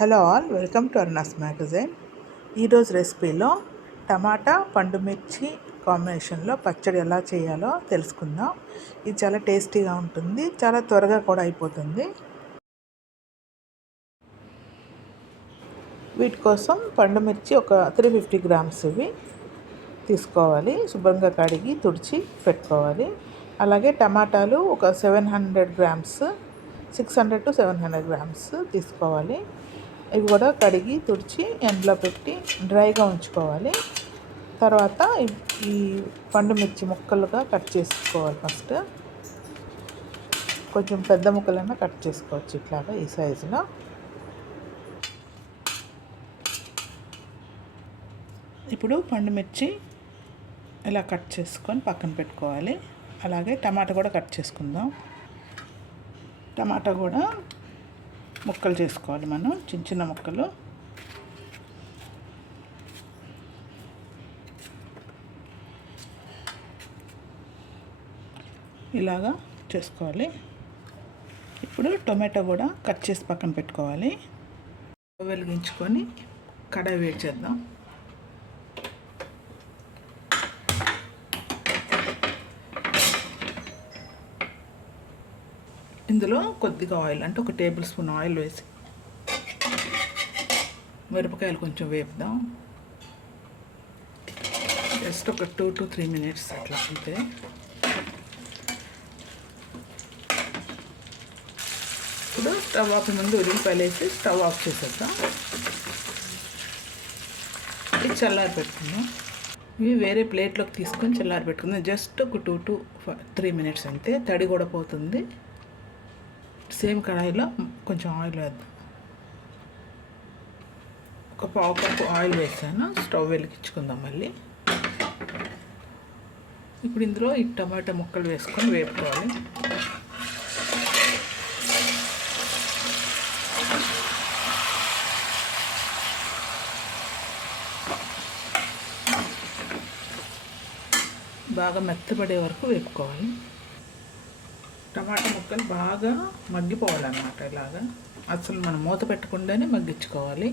Hello all welcome to Arnas magazine. ఈరోజు రెసిపీలో టమాటా పండుమిర్చి కాంబినేషన్లో పచ్చడి ఎలా చేయాలో తెలుసుకుందాం. ఇది చాలా టేస్టీగా ఉంటుంది చాలా త్వరగా కూడా అయిపోతుంది. వీటి కోసం పండుమిర్చి ఒక త్రీ ఫిఫ్టీ గ్రామ్స్ ఇవి తీసుకోవాలి. శుభ్రంగా కడిగి తుడిచి పెట్టుకోవాలి. అలాగే టమాటాలు ఒక seven hundred grams six hundred to seven hundred grams తీసుకోవాలి. ఇవి కూడా కడిగి తుడిచి ఎండలో పెట్టి డ్రైగా ఉంచుకోవాలి. తర్వాత ఈ పండు మిర్చి ముక్కలుగా కట్ చేసుకోవాలి ఫస్ట్. కొంచెం పెద్ద ముక్కలైనా కట్ చేసుకోవచ్చు ఇట్లాగా ఈ సైజులో. ఇప్పుడు పండు మిర్చి ఇలా కట్ చేసుకొని పక్కన పెట్టుకోవాలి. అలాగే టమాటా కూడా కట్ చేసుకుందాం. టమాటా కూడా ముక్కలు చేసుకోవాలి మనం చిన్న చిన్న ముక్కలు. ఇలాగా చేసుకోవాలి. ఇప్పుడు టొమాటో కూడా కట్ చేసి పక్కన పెట్టుకోవాలి. వెలిగించుకొని కడాయి వేడి చేద్దాం ఇందులో కొద్దిగా ఆయిల్ అంటే ఒక టేబుల్ స్పూన్ ఆయిల్ వేసి మిరపకాయలు కొంచెం వేపుదాం. జస్ట్ ఒక టూ టు త్రీ మినిట్స్ అట్లా అంతే. ఇప్పుడు స్టవ్ ఆఫ్ ముందు ఉల్లిపాయలు వేసి స్టవ్ ఆఫ్ చేసేద్దాం. ఇది చల్లారి పెట్టుకుందాం. ఇవి వేరే ప్లేట్లోకి తీసుకొని చల్లారి పెట్టుకుందాం. జస్ట్ ఒక టూ టు త్రీ మినిట్స్ అంతే. తడి కూడా పోతుంది. సేమ్ కడాయిలో కొంచెం ఆయిల్ వేద్దాం. ఒక పావు కప్పు ఆయిల్ వేసాను. స్టవ్ వెలిగించుకుందాం మళ్ళీ. ఇప్పుడు ఇందులో ఈ టమాటా ముక్కలు వేసుకొని వేపుకోవాలి. బాగా మెత్తపడే వరకు వేపుకోవాలి. టమాటా ముక్కలు బాగా మగ్గిపోవాలన్నమాట ఇలాగా. అసలు మనం మూత పెట్టకుండానే మగ్గించుకోవాలి.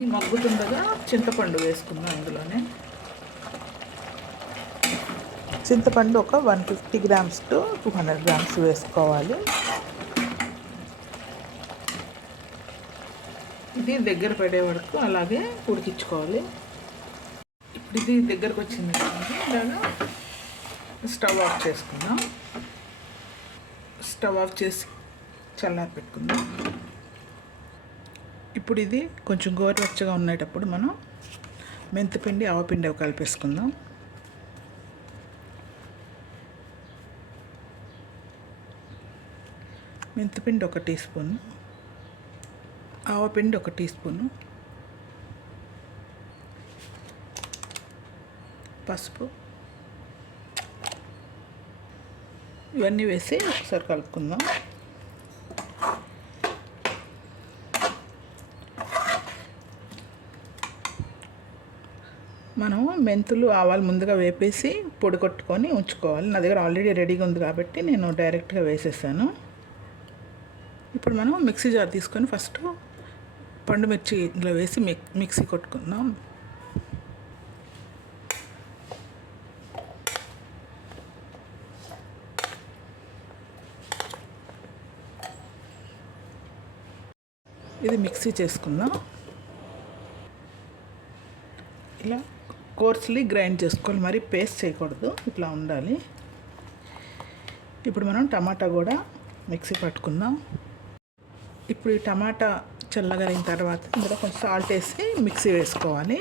మగ్గుతుండగా చింతపండు వేసుకుందాం అందులోనే చింతపండు ఒక one fifty grams to two hundred grams వేసుకోవాలి. ఇది దగ్గర పడే వరకు అలాగే ఉడికించుకోవాలి. ఇప్పుడు ఇది దగ్గరకు వచ్చింది ఇలాగా స్టవ్ ఆఫ్ చేసుకుందాం. స్టవ్ ఆఫ్ చేసి చల్లారి పెట్టుకుందాం. ఇప్పుడు ఇది కొంచెం గోరువెచ్చగా ఉండేటప్పుడు మనం మెంతిపిండి ఆవపిండి కలిపేసుకుందాం. మెంతిపిండి ఒక టీ స్పూన్ ఆవపిండి ఒక టీ స్పూను పసుపు ఇవన్నీ వేసి ఒకసారి కలుపుకుందాం. మనం మెంతులు ఆవాలు ముందుగా వేపేసి పొడి కొట్టుకొని ఉంచుకోవాలి. నా దగ్గర ఆల్రెడీ రెడీగా ఉంది కాబట్టి నేను డైరెక్ట్గా వేసేసాను. ఇప్పుడు మనం మిక్సీ జార్ తీసుకొని ఫస్ట్ పండు మిర్చి ఇందులో వేసి మిక్సీ కొట్టుకుందాం. ఇది మిక్సీ చేసుకుందాం. ఇలా కోర్స్లీ గ్రైండ్ చేసుకోవాలి. మరి పేస్ట్ చేయకూడదు. ఇట్లా ఉండాలి. ఇప్పుడు మనం టమాటా కూడా మిక్సీ పట్టుకుందాం. ఇప్పుడు ఈ టమాటా చల్లగలిగిన తర్వాత ఇందులో కొంచెం సాల్ట్ వేసి మిక్సీ వేసుకోవాలి.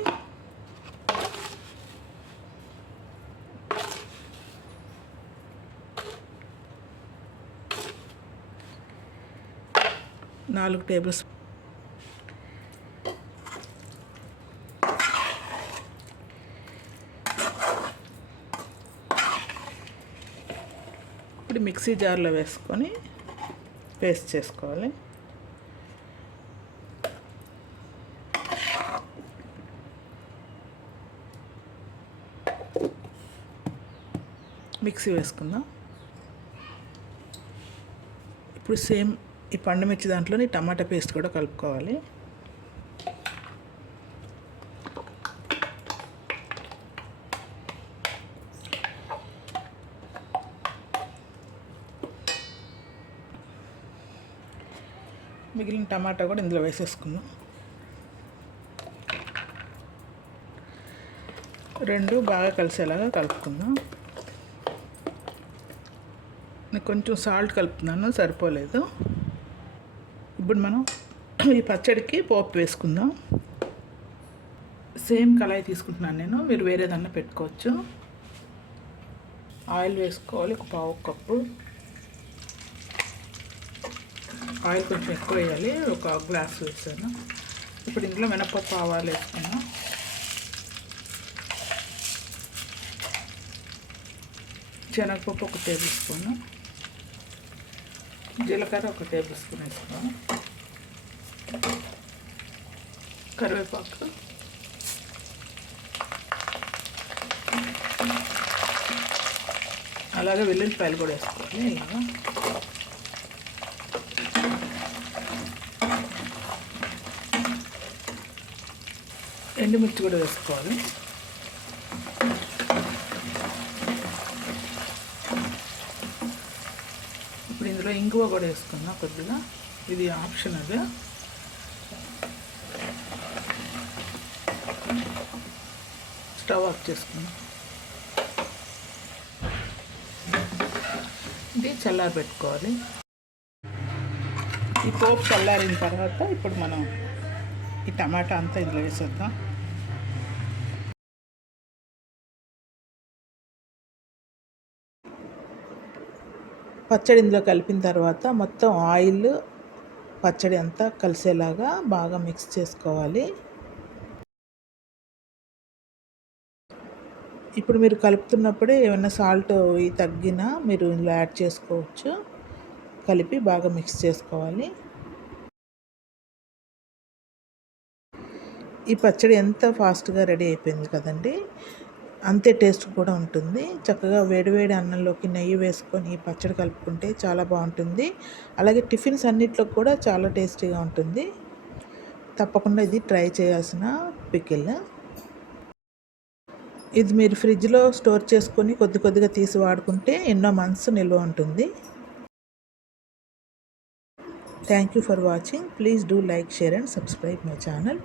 నాలుగు టేబుల్ స్పూన్ ఇప్పుడు మిక్సీ జార్లో వేసుకొని పేస్ట్ చేసుకోవాలి. మిక్సీ వేసుకుందాం. ఇప్పుడు సేమ్ ఈ పండు మిర్చి దాంట్లోని టమాటా పేస్ట్ కూడా కలుపుకోవాలి. మిగిలిన టమాటా కూడా ఇందులో వేసేసుకుందాం. రెండు బాగా కలిసేలాగా కలుపుకుందాం. నేను కొంచెం సాల్ట్ కలుపుతున్నాను సరిపోలేదు. ఇప్పుడు మనం ఈ పచ్చడికి పోపు వేసుకుందాం. సేమ్ కళాయి తీసుకుంటున్నాను నేను మీరు వేరేదన్నా పెట్టుకోవచ్చు. ఆయిల్ వేసుకోవాలి ఒక పావు కప్పు. ఆయిల్ కొంచెం ఎక్కువ వేయాలి. ఒక గ్లాస్ వేసాను. ఇప్పుడు ఇందులో మినపప్పు ఆవాలు వేసుకున్నాం. శనగపప్పు ఒక టేబుల్ స్పూన్. జీలకర్ర ఒక టేబుల్ స్పూన్ వేసుకున్నాం కరివేపాకు. అలాగే వెల్లుల్లిపాయలు కూడా వేసుకోవాలి. ఇలాగా ఎండుమిర్చి కూడా వేసుకోవాలి. ఇప్పుడు ఇందులో ఇంగువ కూడా వేసుకున్నా కొద్దిగా. ఇది ఆప్షన్ అది. స్టవ్ ఆఫ్ చేసుకున్నాం ఇది చల్లారి పెట్టుకోవాలి ఈ పోపు చల్లారిన తర్వాత ఇప్పుడు మనం ఈ టమాటా అంతా ఇందులో వేసేద్దాం. పచ్చడి ఇందులో కలిపిన తర్వాత మొత్తం ఆయిల్ పచ్చడి అంతా కలిసేలాగా బాగా మిక్స్ చేసుకోవాలి. ఇప్పుడు మీరు కలుపుతున్నప్పుడే ఏమైనా సాల్ట్ తగ్గినా మీరు ఇందులో యాడ్ చేసుకోవచ్చు. కలిపి బాగా మిక్స్ చేసుకోవాలి. ఈ పచ్చడి ఎంత ఫాస్ట్గా రెడీ అయిపోయింది కదండి? అంతే టేస్ట్ కూడా ఉంటుంది. చక్కగా వేడివేడి అన్నంలోకి నెయ్యి వేసుకొని పచ్చడి కలుపుకుంటే చాలా బాగుంటుంది. అలాగే టిఫిన్స్ అన్నిట్లో కూడా చాలా టేస్టీగా ఉంటుంది. తప్పకుండా ఇది ట్రై చేయాల్సిన పికిల్. ఇది మీరు ఫ్రిడ్జ్లో స్టోర్ చేసుకొని కొద్ది కొద్దిగా తీసి వాడుకుంటే ఎన్నో మంత్స్ నిల్వ ఉంటుంది. Thank you for watching please do like share and subscribe my channel